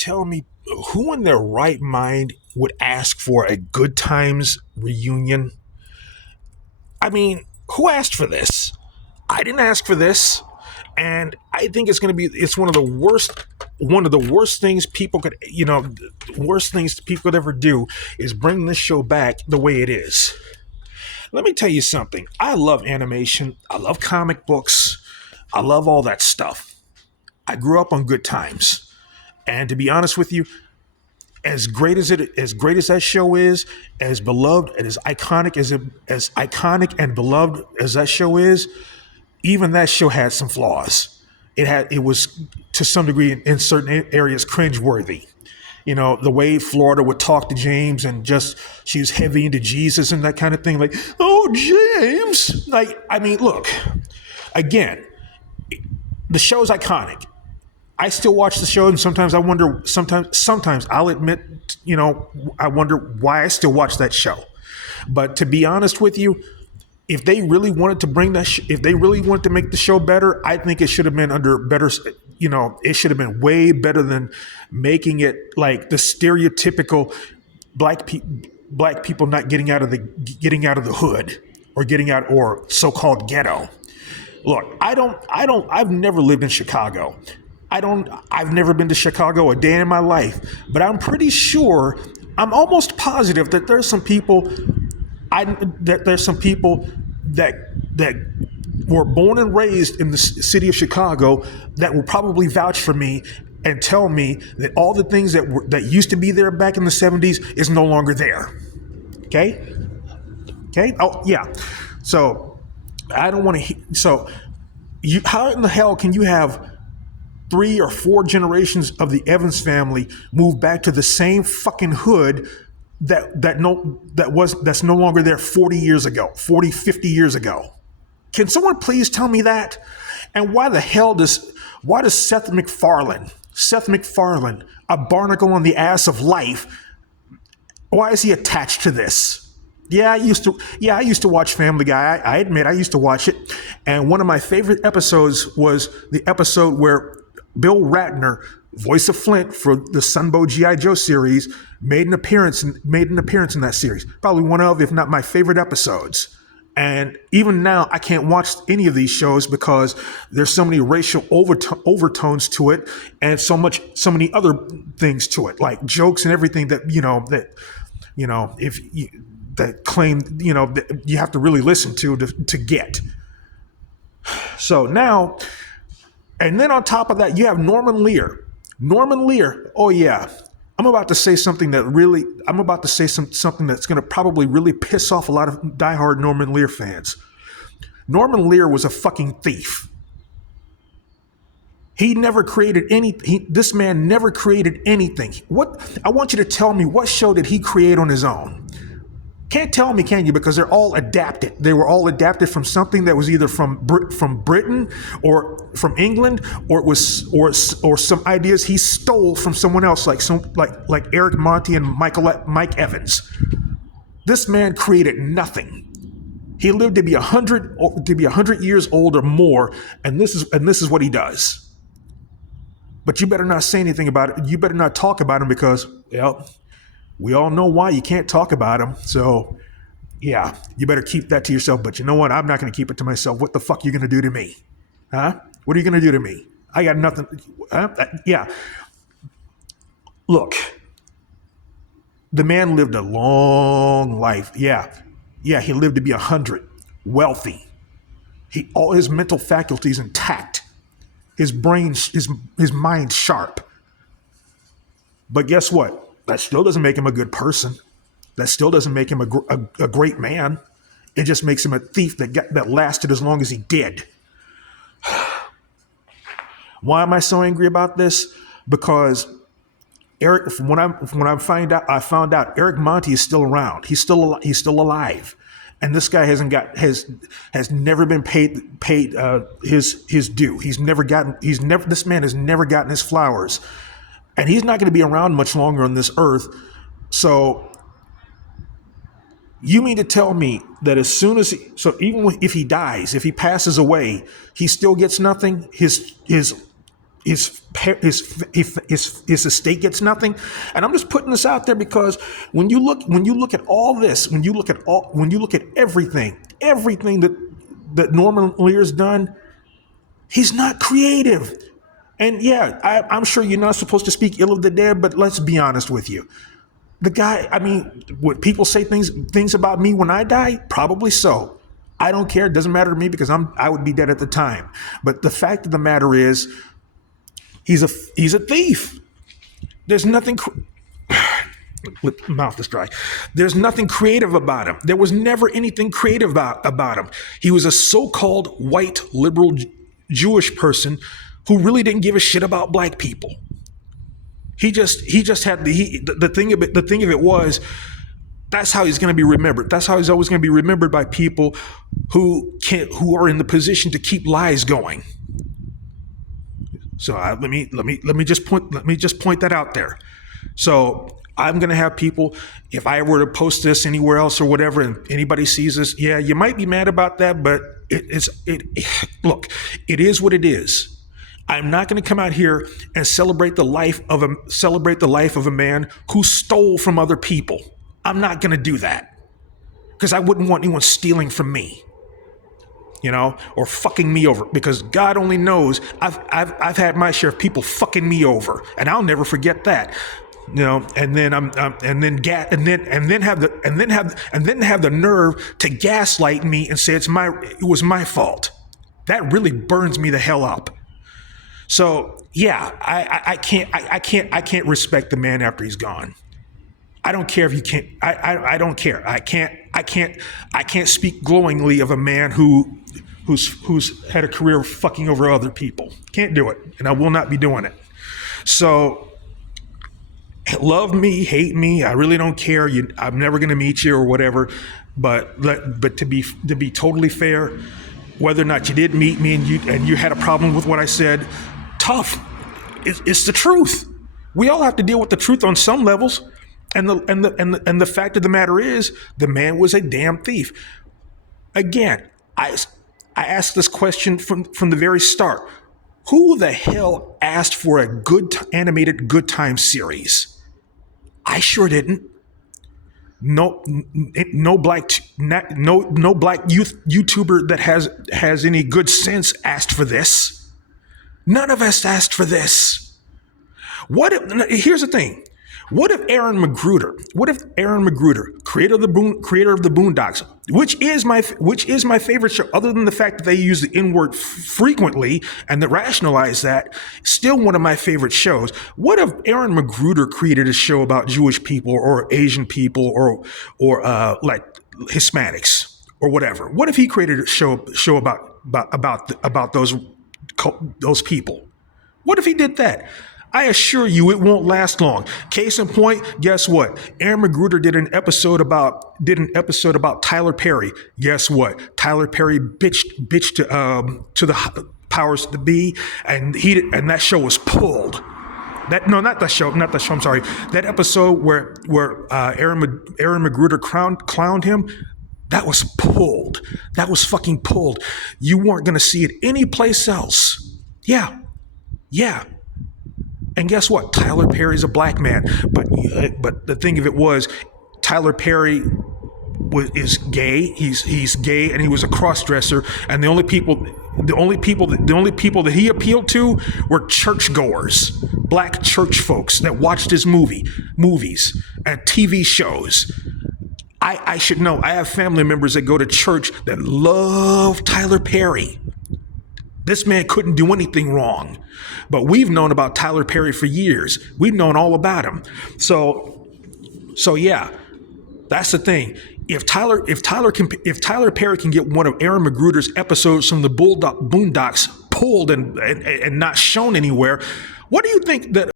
tell me who in their right mind would ask for a Good Times reunion? I mean, who asked for this? I didn't ask for this. And I think it's one of the worst things people could, worst things people could ever do is bring this show back the way it is. Let me tell you something. I love animation. I love comic books. I love all that stuff. I grew up on Good Times. And to be honest with you, as great as that show is, as beloved and as iconic and beloved as that show is, even that show had some flaws. It was to some degree in certain areas cringeworthy. You know, the way Florida would talk to James and just she was heavy into Jesus and that kind of thing. Like, oh, James. Like, I mean, look, again, the show's iconic. I still watch the show, and sometimes I wonder. Sometimes I'll admit, I wonder why I still watch that show. But to be honest with you, if they really wanted to if they really wanted to make the show better, I think it should have been under better. It should have been way better than making it like the stereotypical black people not getting out of the hood or so-called ghetto. Look, I've never lived in Chicago. I've never been to Chicago a day in my life, but I'm pretty sure, I'm almost positive that there's some people that were born and raised in the city of Chicago that will probably vouch for me and tell me that all the things that used to be there back in the 70s is no longer there. Okay? Oh, yeah. So I don't want to. How in the hell can you have 3 or 4 generations of the Evans family move back to the same fucking hood that's no longer there 40 years ago, 40, 50 years ago? Can someone please tell me that? And why the hell does Seth MacFarlane, a barnacle on the ass of life, why is he attached to this? I used to watch Family Guy. I admit I used to watch it. And one of my favorite episodes was the episode where Bill Ratner, voice of Flint for the Sunbow G.I. Joe series, made an appearance in that series. Probably one of, if not my favorite episodes. And even now, I can't watch any of these shows because there's so many racial overtones to it, and so many other things to it, like jokes and everything that claim that you have to really listen to get. So now. And then on top of that, you have Norman Lear. Oh yeah, I'm about to say something that's going to probably really piss off a lot of diehard Norman Lear fans. Norman Lear was a fucking thief. He never created this man never created anything. I want you to tell me, what show did he create on his own? Can't tell me, can you? Because they're all adapted. They were all adapted from something that was either from Britain or from England, or some ideas he stole from someone else, like Eric Monty and Mike Evans. This man created nothing. He lived to be 100 years old or more, and this is what he does. But you better not say anything about it. You better not talk about him because, we all know why you can't talk about him. So, yeah, you better keep that to yourself. But you know what? I'm not going to keep it to myself. What the fuck are you going to do to me? Huh? What are you going to do to me? I got nothing. Yeah. Look, the man lived a long life. Yeah, he lived to be 100, wealthy. All his mental faculties intact. His brain, his mind sharp. But guess what? That still doesn't make him a good person. That still doesn't make him a great man. It just makes him a thief that lasted as long as he did. Why am I so angry about this? Because Eric, when I found out Eric Monty is still around. He's still alive, and this guy has never been paid his due. This man has never gotten his flowers. And he's not going to be around much longer on this earth. So you mean to tell me that even if he dies, if he passes away, he still gets nothing? His his estate gets nothing. And I'm just putting this out there because when you look at all this, when you look at everything that Norman Lear's done, he's not creative. And yeah, I'm sure you're not supposed to speak ill of the dead, but let's be honest with you. The guy, I mean, would people say things about me when I die? Probably so. I don't care. It doesn't matter to me because I would be dead at the time. But the fact of the matter is, he's a thief. There's nothing. Mouth is dry. There's nothing creative about him. There was never anything creative about him. He was a so-called white liberal Jewish person who really didn't give a shit about black people. He just had the thing of it was, that's how he's going to be remembered. That's how he's always going to be remembered by people who are in the position to keep lies going. So let me just point that out there. So I'm going to have people, if I were to post this anywhere else or whatever, and anybody sees this, yeah, you might be mad about that, but look, it is what it is. I'm not going to come out here and celebrate the life of a man who stole from other people. I'm not going to do that because I wouldn't want anyone stealing from me, or fucking me over, because God only knows I've had my share of people fucking me over, and I'll never forget that. And then have the nerve to gaslight me and say it was my fault. That really burns me the hell up. So yeah, I can't respect the man after he's gone. I don't care if you can't. I don't care. I can't speak glowingly of a man who's had a career of fucking over other people. Can't do it, and I will not be doing it. So love me, hate me, I really don't care. I'm never going to meet you or whatever. But to be totally fair, whether or not you did meet me and you had a problem with what I said, tough. It's the truth. We all have to deal with the truth on some levels. And the fact of the matter is, the man was a damn thief. Again, I asked this question from the very start. Who the hell asked for a good animated Good Time series? I sure didn't. No black youth YouTuber that has any good sense asked for this. None of us asked for this. Here's the thing. What if Aaron McGruder, creator of the Boondocks, which is my favorite show, other than the fact that they use the N-word frequently and that rationalize that, still one of my favorite shows. What if Aaron McGruder created a show about Jewish people or Asian people or like Hispanics or whatever? What if he created a show about those people? What if he did that? I assure you it won't last long. Case in point, guess what? Aaron McGruder did an episode about Tyler Perry. Guess what? Tyler Perry bitched to the powers to be, and that show was pulled. Not the show. I'm sorry. That episode where Aaron McGruder clowned him, that was pulled. That was fucking pulled. You weren't going to see it anyplace else. Yeah. And guess what? Tyler Perry's a black man, but the thing of it was, Tyler Perry is gay. He's gay, and he was a cross-dresser. And the only people that he appealed to were churchgoers, black church folks that watched his movies and TV shows. I should know. I have family members that go to church that love Tyler Perry. This man couldn't do anything wrong. But we've known about Tyler Perry for years. We've known all about him. So yeah, that's the thing. If Tyler Perry can get one of Aaron McGruder's episodes from the Boondocks pulled and not shown anywhere, what do you think that